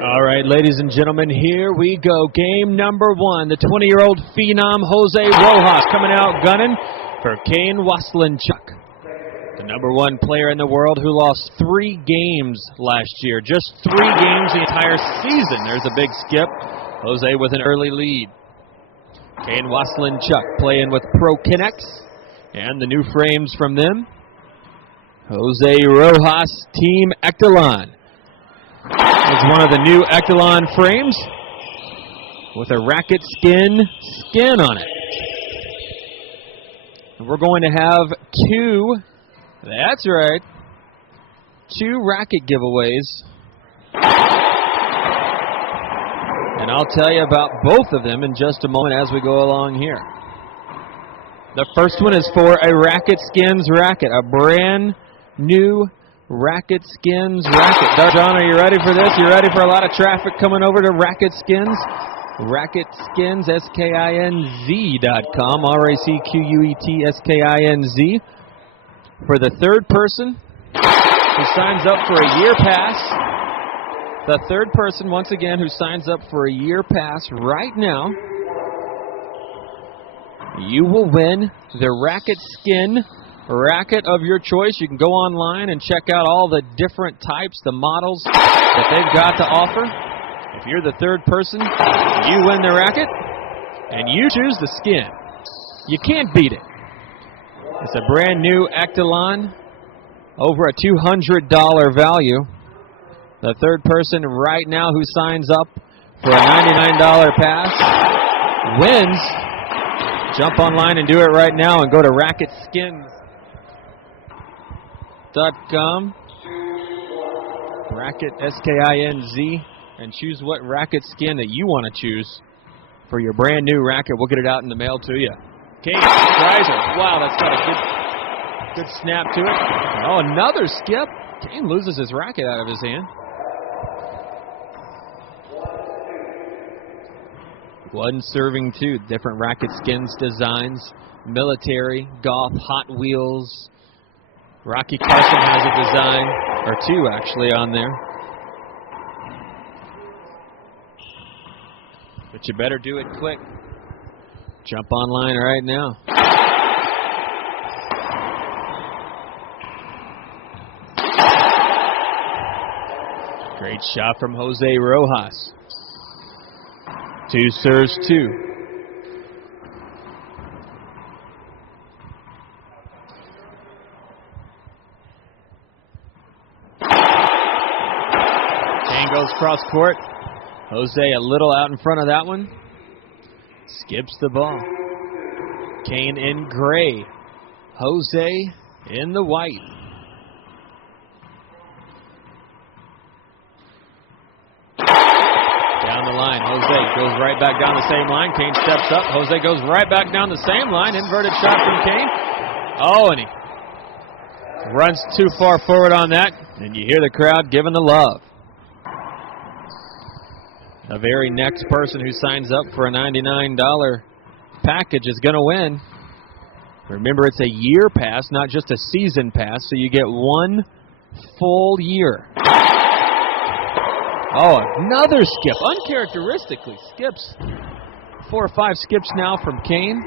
All right, ladies and gentlemen, here we go. Game number one. The 20-year-old phenom Jose Rojas coming out gunning for Kane Waselenchuk, the number one player in the world who lost 3 games last year. Just 3 games the entire season. There's a big skip. Jose with an early lead. Kane Waselenchuk playing with Pro Kinex and the new frames from them. Jose Rojas Team Ectalon. It's one of the new Ectalon frames with a racket skin on it. And we're going to have 2, that's right, 2 racket giveaways. And I'll tell you about both of them in just a moment as we go along here. The first one is for a Racket Skins racket, a brand new Racket Skins racket. John, are you ready for this? You ready for a lot of traffic coming over to Racket Skins? Racket Skins, SKINZ.com, RACQUETSKINZ. For the third person who signs up for a year pass, the third person, once again, who signs up for a year pass right now, you will win the Racket Skin racket of your choice. You can go online and check out all the different types, the models that they've got to offer. If you're the third person, you win the racket, and you choose the skin. You can't beat it. It's a brand new Ectalon, over a $200 value. The third person right now who signs up for a $99 pass wins. Jump online and do it right now and go to RacketSkins.com. Racket, S-K-I-N-Z, and choose what racket skin that you want to choose for your brand new racket. We'll get it out in the mail to you. Kane tries her. Wow, that's got a good snap to it. Oh, another skip. Kane loses his racket out of his hand. One serving 2, different racket skins designs, military, golf, Hot Wheels. Rocky Carson has a design, or 2 actually on there. But you better do it quick. Jump online right now. Great shot from Jose Rojas. 2 serves 2. Kane goes cross court. Jose a little out in front of that one. Skips the ball. Kane in gray. Jose in the white. Down the line, Jose goes right back down the same line. Kane steps up. Jose goes right back down the same line. Inverted shot from Kane. Oh, and he runs too far forward on that. And you hear the crowd giving the love. The very next person who signs up for a $99 package is going to win. Remember, it's a year pass, not just a season pass, so you get 1 full year. Oh, another skip. Uncharacteristically skips. 4 or 5 skips now from Kane.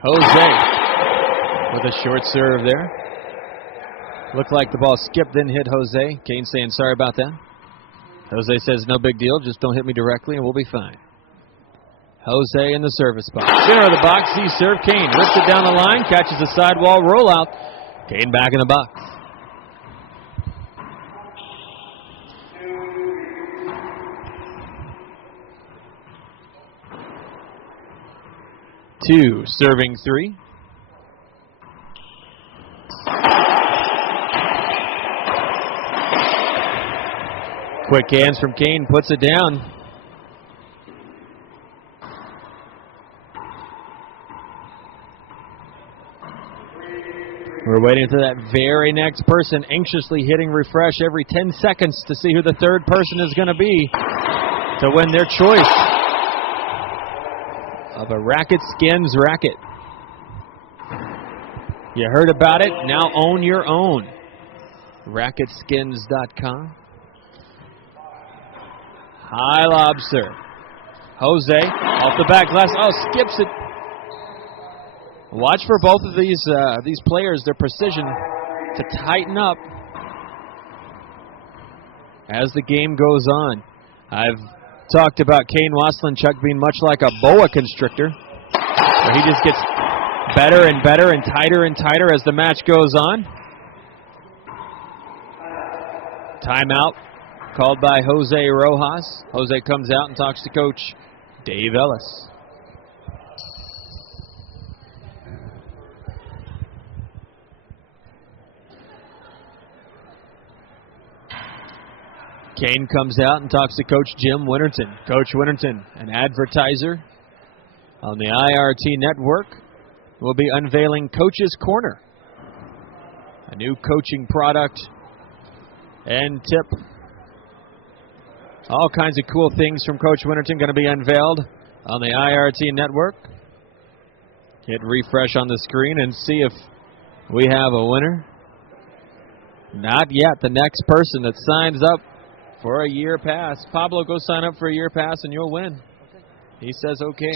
Jose with a short serve there. Looked like the ball skipped, then hit Jose. Kane saying sorry about that. Jose says no big deal, just don't hit me directly and we'll be fine. Jose in the service box. Center of the box, C-serve. Kane rips it down the line, catches a sidewall rollout. Kane back in the box. Two, serving 3. Quick hands from Kane, puts it down. We're waiting for that very next person, anxiously hitting refresh every 10 seconds to see who the third person is going to be to win their choice of a Racket Skins racket. You heard about it, now own your own. RacketSkins.com. High lob serve. Jose off the back glass. Oh, skips it. Watch for both of these players, their precision to tighten up as the game goes on. I've talked about Kane Waselenchuk being much like a boa constrictor, where he just gets better and better and tighter as the match goes on. Timeout called by Jose Rojas. Jose comes out and talks to Coach Dave Ellis. Kane comes out and talks to Coach Jim Winterton. Coach Winterton, an advertiser on the IRT network, will be unveiling Coach's Corner, a new coaching product and tip. All kinds of cool things from Coach Winterton going to be unveiled on the IRT network. Hit refresh on the screen and see if we have a winner. Not yet. The next person that signs up for a year pass. Pablo, go sign up for a year pass and you'll win. He says okay.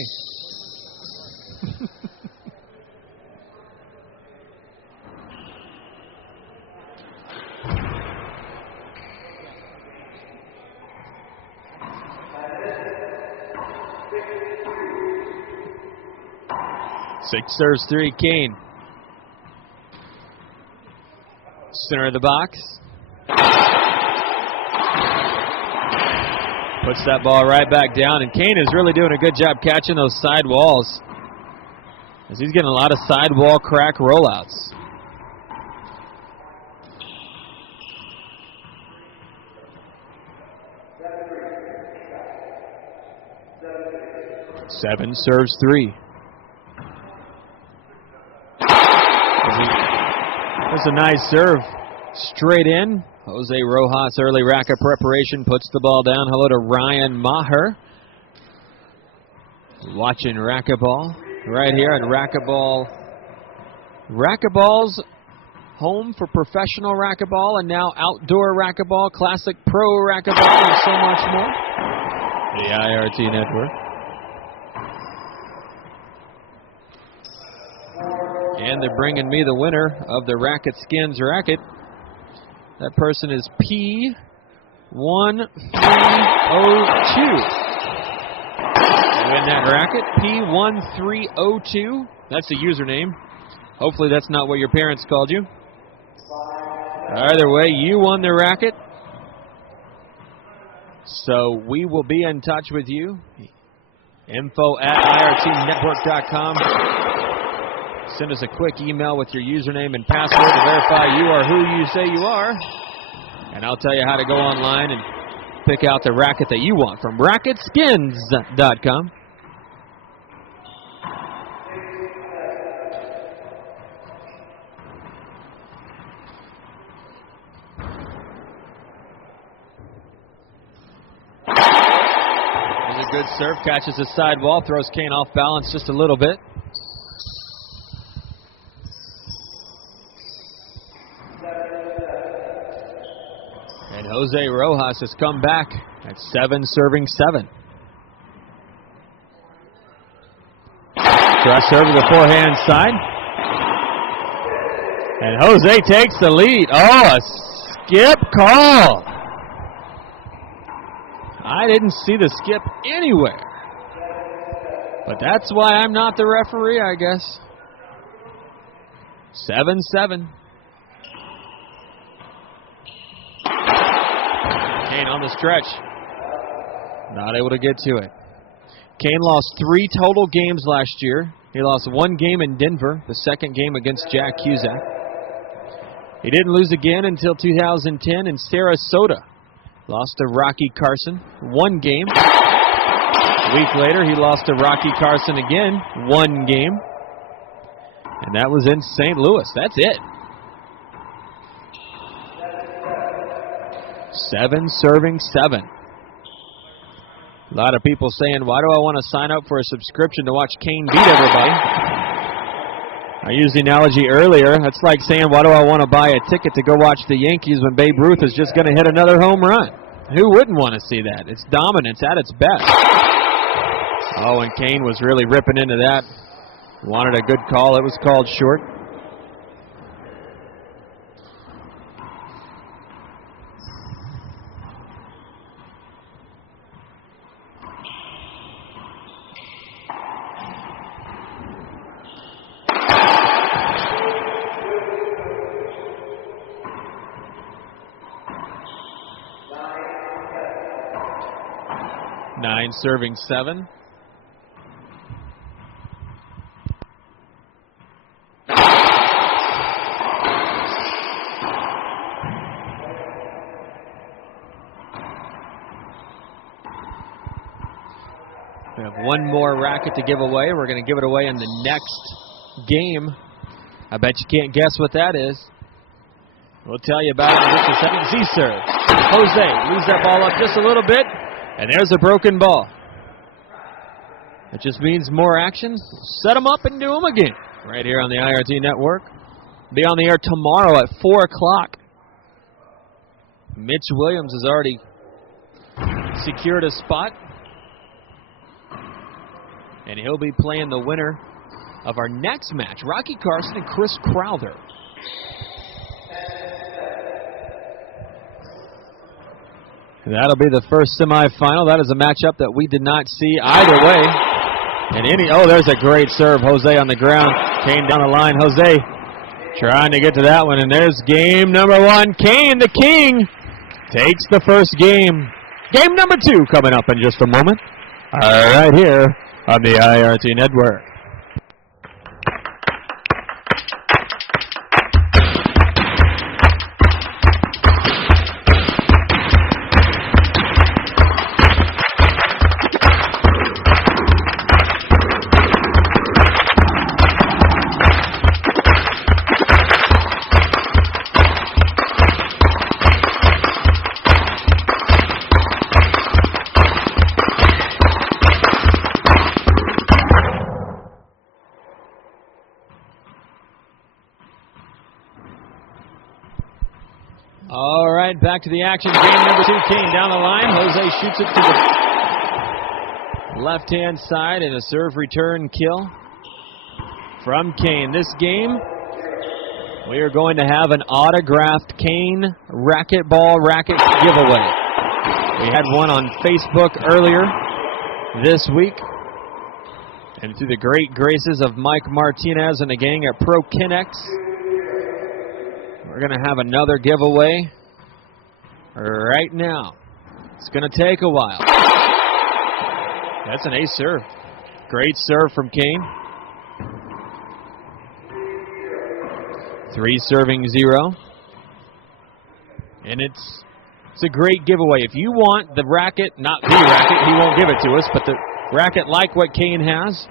Six serves three, Kane. Center of the box. Puts that ball right back down, and Kane is really doing a good job catching those side walls, as he's getting a lot of sidewall crack rollouts. Seven serves three. That's a nice serve. Straight in. Jose Rojas, early racket preparation, puts the ball down. Hello to Ryan Maher. Watching racquetball right here at Racquetball. Racquetball's home for professional racquetball and now outdoor racquetball, classic pro racquetball, and so much more. The IRT network. And they're bringing me the winner of the Racket Skins racket. That person is P1302. Win that racket, P1302. That's the username. Hopefully that's not what your parents called you. Either way, you won the racket. So we will be in touch with you. info@irtnetwork.com. Send us a quick email with your username and password to verify you are who you say you are. And I'll tell you how to go online and pick out the racket that you want from RacketSkins.com. There's a good serve, catches the sidewall, throws Kane off balance just a little bit. And Jose Rojas has come back at 7 serving 7. Try serve to the forehand side. And Jose takes the lead. Oh, a skip call. I didn't see the skip anywhere. But that's why I'm not the referee, I guess. 7-7. Kane on the stretch. Not able to get to it. Kane lost 3 total games last year. He lost 1 game in Denver, the second game against Jack Cusack. He didn't lose again until 2010 in Sarasota. Lost to Rocky Carson, 1 game. A week later, he lost to Rocky Carson again, 1 game. And that was in St. Louis. That's it. 7 serving 7. A lot of people saying, why do I want to sign up for a subscription to watch Kane beat everybody? I used the analogy earlier. That's like saying, why do I want to buy a ticket to go watch the Yankees when Babe Ruth is just going to hit another home run? Who wouldn't want to see that? It's dominance at its best. Oh, and Kane was really ripping into that. Wanted a good call. It was called short. Nine serving 7. We have one more racket to give away. We're going to give it away in the next game. I bet you can't guess what that is. We'll tell you about it in just a second. Z-serve. Jose leaves that ball up just a little bit, and there's a broken ball. It just means more action. Set them up and do them again. Right here on the IRT Network. Be on the air tomorrow at 4 o'clock. Mitch Williams has already secured a spot. And he'll be playing the winner of our next match, Rocky Carson and Chris Crowther. That'll be the first semifinal. That is a matchup that we did not see either way. And there's a great serve. Jose on the ground. Kane down the line. Jose trying to get to that one. And there's game number 1. Kane, the king, takes the first game. Game number 2 coming up in just a moment. Right here on the IRT Network. All right, back to the action. Game number 2, Kane down the line. Jose shoots it to the left-hand side and a serve return kill from Kane. This game, we are going to have an autographed Kane racquetball racket giveaway. We had one on Facebook earlier this week. And through the great graces of Mike Martinez and the gang at Pro Kinex, we're going to have another giveaway right now. It's going to take a while. That's an ace serve. Great serve from Kane. 3 serving 0. And it's a great giveaway. If you want the racket, not the racket, he won't give it to us, but the racket like what Kane has,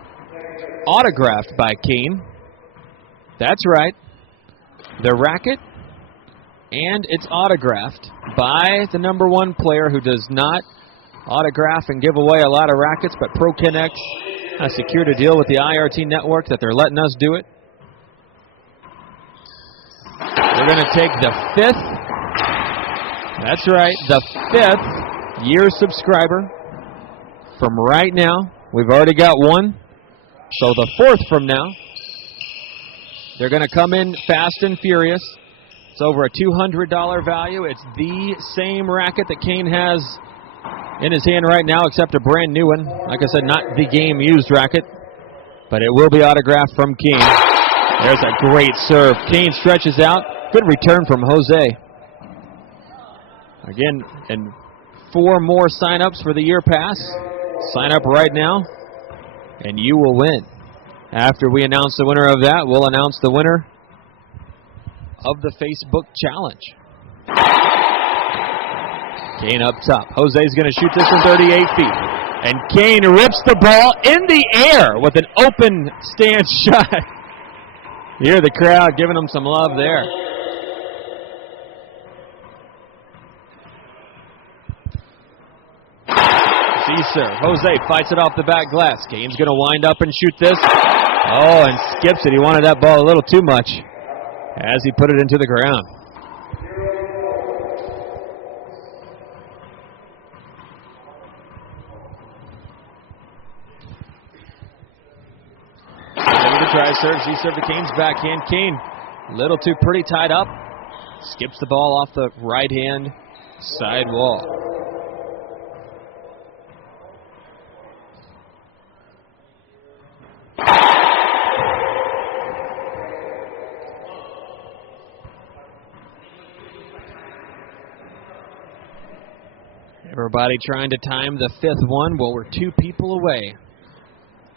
autographed by Kane. That's right. The racket, and it's autographed by the number 1 player who does not autograph and give away a lot of rackets, but Pro Kinex has secured a deal with the IRT Network that they're letting us do it. We're going to take the 5th, that's right, the 5th year subscriber from right now. We've already got 1, so the 4th from now. They're going to come in fast and furious. It's over a $200 value. It's the same racket that Kane has in his hand right now, except a brand new one. Like I said, not the game-used racket, but it will be autographed from Kane. There's a great serve. Kane stretches out. Good return from Jose. Again, and 4 more sign-ups for the year pass. Sign up right now, and you will win. After we announce the winner of that, we'll announce the winner of the Facebook challenge. Kane up top. Jose's going to shoot this from 38 feet. And Kane rips the ball in the air with an open stance shot. You hear the crowd giving him some love there. C-serve. Jose fights it off the back glass. Kane's going to wind up and shoot this. Oh, and skips it. He wanted that ball a little too much as he put it into the ground. Try serve, Z-serve to Kane's backhand. Kane, a little too pretty tied up. Skips the ball off the right-hand side wall. Everybody trying to time the fifth one. Well, we're 2 people away.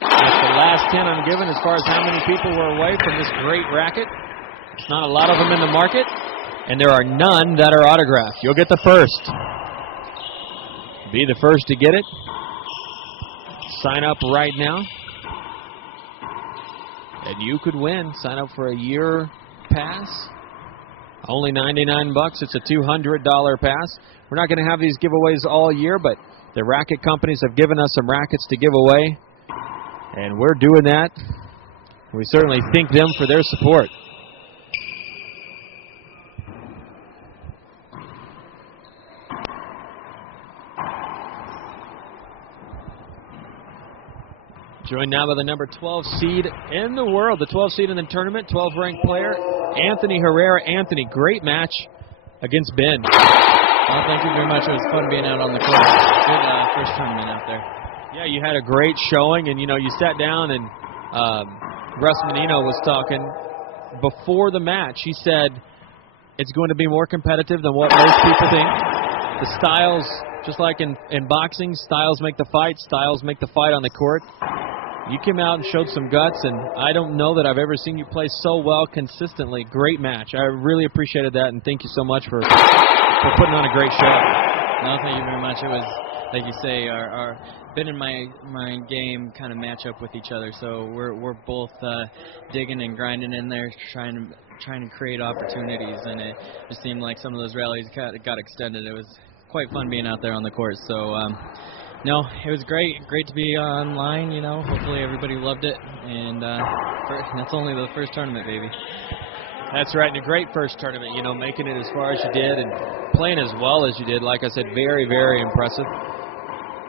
That's the last 10 I'm given as far as how many people were away from this great racket. There's not a lot of them in the market, and there are none that are autographed. You'll get the first. Be the first to get it. Sign up right now, and you could win. Sign up for a year pass. Only $99. It's a $200 pass. We're not going to have these giveaways all year, but the racket companies have given us some rackets to give away. And we're doing that. We certainly thank them for their support. Joined now by the number 12 seed in the world, the 12 seed in the tournament, 12th ranked player, Anthony Herrera. Anthony, great match against Ben. Well, thank you very much. It was fun being out on the court. Good first tournament out there. Yeah, you had a great showing, and, you know, you sat down, and Russ Menino was talking before the match. He said it's going to be more competitive than what most people think. The styles, just like in boxing, styles make the fight, styles make the fight on the court. You came out and showed some guts, and I don't know that I've ever seen you play so well consistently. Great match. I really appreciated that, and thank you so much for putting on a great show. No, thank you very much. It was, like you say, our Ben and my game kind of match up with each other. So we're both digging and grinding in there, trying to create opportunities. And it just seemed like some of those rallies got extended. It was quite fun being out there on the court. So no, it was great to be online. You know, hopefully everybody loved it. And that's only the first tournament, baby. That's right, and a great first tournament, you know, making it as far as you did and playing as well as you did. Like I said, very, very impressive.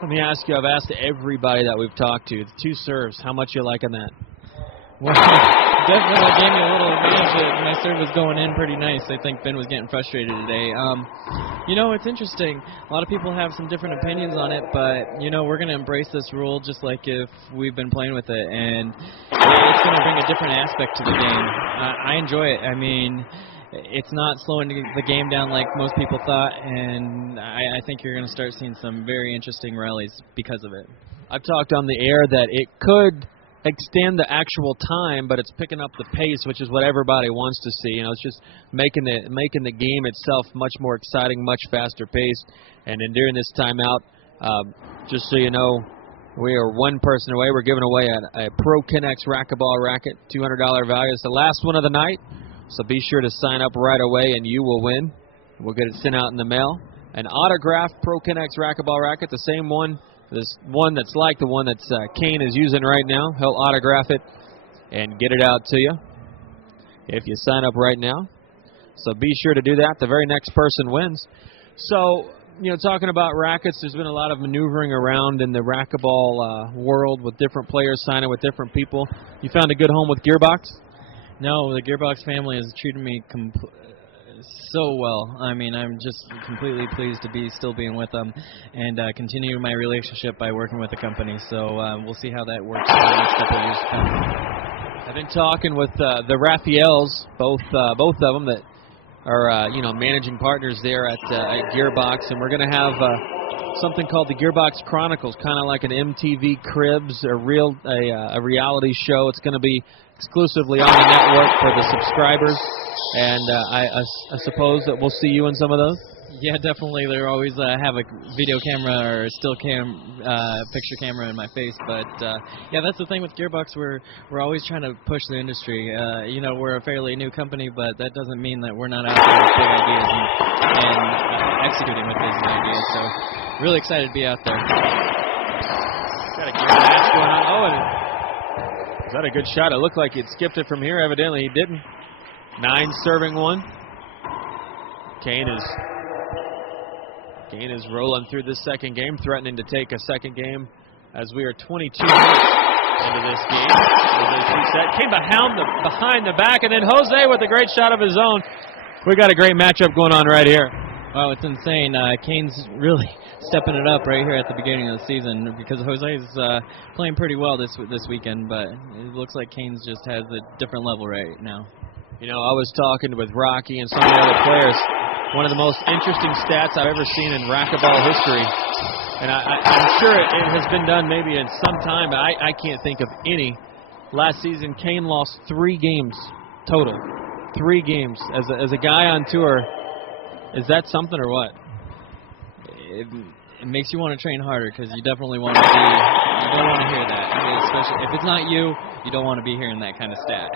Let me ask you, I've asked everybody that we've talked to, the 2 serves, how much you liking that? Well, definitely gave me a little advantage. My serve was going in pretty nice. I think Ben was getting frustrated today. You know, it's interesting. A lot of people have some different opinions on it, but, you know, we're going to embrace this rule just like if we've been playing with it, and it's going to bring a different aspect to the game. I enjoy it. I mean, it's not slowing the game down like most people thought, and I think you're going to start seeing some very interesting rallies because of it. I've talked on the air that it could extend the actual time, but it's picking up the pace, which is what everybody wants to see. You know, it's just making the game itself much more exciting, much faster paced. And then during this timeout, just so you know, we are one person away. We're giving away a Pro Kinex racquetball racket, $200 value. It's the last one of the night, so be sure to sign up right away, and you will win. We'll get it sent out in the mail. An autographed Pro Kinex racquetball racket, the same one. This one that's like the one that Kane is using right now. He'll autograph it and get it out to you if you sign up right now. So be sure to do that. The very next person wins. So, you know, talking about rackets, there's been a lot of maneuvering around in the racquetball world with different players signing with different people. You found a good home with Gearbox? No, the Gearbox family has treated me so well. I mean, I'm just completely pleased to be still being with them and continue my relationship by working with the company. So we'll see how that works in the next couple of years to come. I've been talking with the Raphaels, both of them that are you know, managing partners there at Gearbox, and we're going to have something called the Gearbox Chronicles, kind of like an MTV Cribs, a reality show. It's going to be exclusively on the network for the subscribers, and I suppose that we'll see you in some of those? Yeah, definitely. They always have a video camera or a still picture camera in my face, but yeah, that's the thing with Gearbox. We're always trying to push the industry. You know, we're a fairly new company, but that doesn't mean that we're not out there with big ideas and executing with those ideas. So really excited to be out there. Got a great match going on. Oh, and is that a good shot? It looked like he'd skipped it from here. Evidently he didn't. 9 serving 1. Kane is rolling through this second game, threatening to take a second game as we are 22 minutes into this game. Kane behind the back, and then Jose with a great shot of his own. We got a great matchup going on right here. Wow, it's insane. Kane's really stepping it up right here at the beginning of the season because Jose's playing pretty well this weekend, but it looks like Kane's just has a different level right now. You know, I was talking with Rocky and some of the other players. One of the most interesting stats I've ever seen in racquetball history, and I'm sure it has been done maybe in some time, but I can't think of any. Last season, Kane lost 3 games total. 3 games. As a guy on tour, is that something or what? It makes you want to train harder because you definitely want to be. You don't want to hear that. I mean, especially if it's not you, you don't want to be hearing that kind of stat.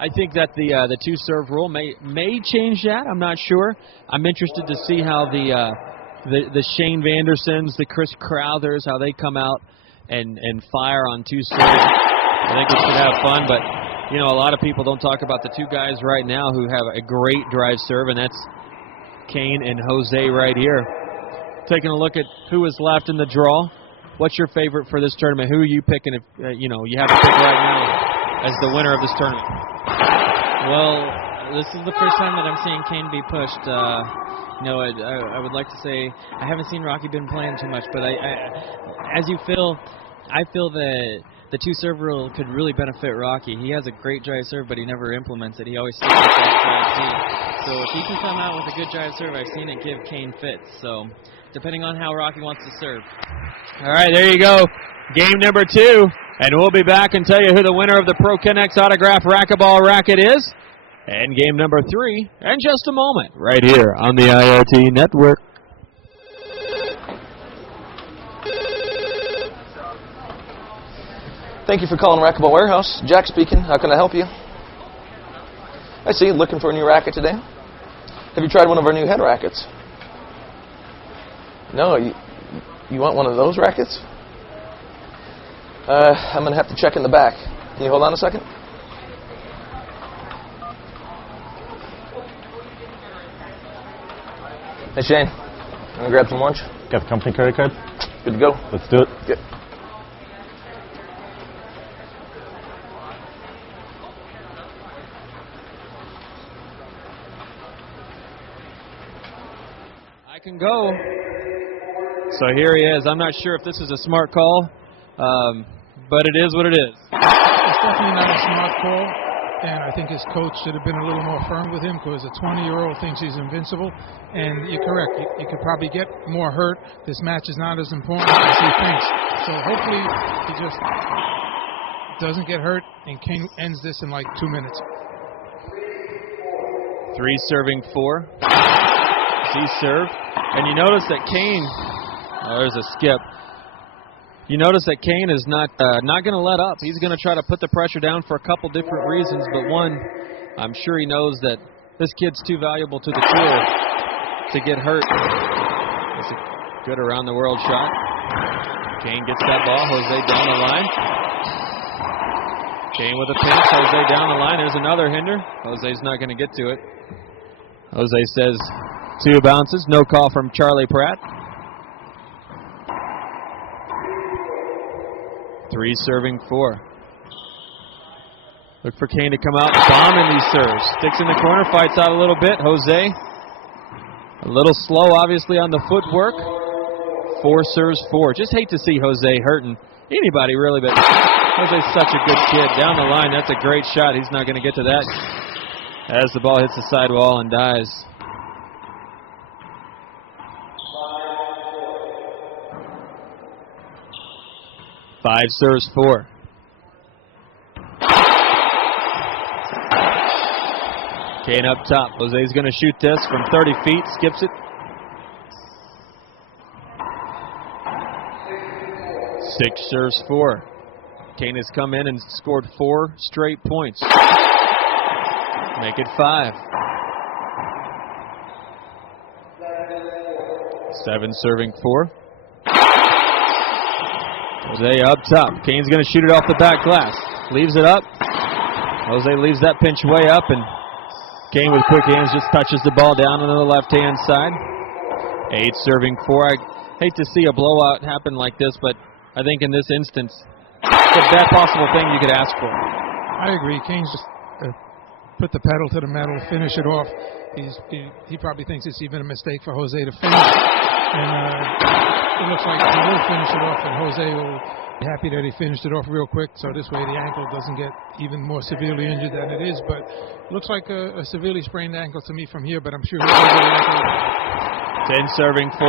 I think that the 2-serve rule may change that. I'm not sure. I'm interested to see how the Shane Vandersons, the Chris Crowthers, how they come out and fire on 2 serves. I think we should have fun, but you know, a lot of people don't talk about the 2 guys right now who have a great drive serve, and that's Kane and Jose right here. Taking a look at who is left in the draw. What's your favorite for this tournament? Who are you picking if you know you have to pick right now as the winner of this tournament? Well, this is the first time that I'm seeing Kane be pushed. You know, I would like to say I haven't seen Rocky been playing too much, but I feel that the 2-serve rule could really benefit Rocky. He has a great drive serve, but he never implements it. He always sticks with that drive Z. So if he can come out with a good drive serve, I've seen it give Kane fits. So depending on how Rocky wants to serve. All right, there you go. Game number 2. And we'll be back and tell you who the winner of the Pro Connect Autograph Racquetball Racket is. And game number 3 in just a moment, right here on the IRT Network. Thank you for calling Racquetball Warehouse. Jack speaking. How can I help you? I see you looking for a new racket today. Have you tried one of our new head rackets? No, you want one of those rackets? I'm going to have to check in the back. Can you hold on a second? Hey, Shane. I'm going to grab some lunch. Got the company credit card? Good to go. Let's do it. Good. I can go. So here he is. I'm not sure if this is a smart call, but it is what it is. It's definitely not a smart call, and I think his coach should have been a little more firm with him because a 20-year-old thinks he's invincible, and you're correct. You could probably get more hurt. This match is not as important as he thinks. So hopefully he just doesn't get hurt, and Kane ends this in like 2 minutes. 3 serving 4. Z serve. And you notice that Kane, oh, there's a skip. You notice that Kane is not going to let up. He's going to try to put the pressure down for a couple different reasons, but one, I'm sure he knows that this kid's too valuable to the tour to get hurt. That's a good around-the-world shot. Kane gets that ball. Jose down the line. Kane with a pinch. Jose down the line. There's another hinder. Jose's not going to get to it. Jose says 2 bounces. No call from Charlie Pratt. 3 serving 4. Look for Kane to come out bombing these serves. Sticks in the corner, fights out a little bit. Jose, a little slow obviously on the footwork. 4 serves 4. Just hate to see Jose hurting anybody really, but Jose's such a good kid. Down the line, that's a great shot. He's not going to get to that as the ball hits the sidewall and dies. Five serves 4. Kane up top. Jose's going to shoot this from 30 feet. Skips it. 6 serves 4. Kane has come in and scored 4 straight points. Make it 5. 7 serving 4. Jose up top. Kane's going to shoot it off the back glass. Leaves it up. Jose leaves that pinch way up, and Kane with quick hands just touches the ball down on the left-hand side. 8 serving 4. I hate to see a blowout happen like this, but I think in this instance, it's the best possible thing you could ask for. I agree. Kane's just put the pedal to the metal, finish it off. He probably thinks it's even a mistake for Jose to finish. And it looks like he will finish it off, and Jose will be happy that he finished it off real quick, so this way the ankle doesn't get even more severely injured than it is. But it looks like a severely sprained ankle to me from here, but I'm sure he'll get it. 10 serving 4.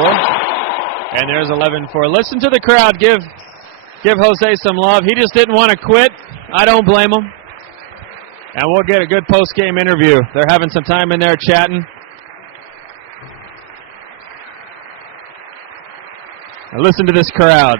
And there's 11-4. Listen to the crowd. Give Jose some love. He just didn't want to quit. I don't blame him. And we'll get a good post-game interview. They're having some time in there chatting. Now listen to this crowd.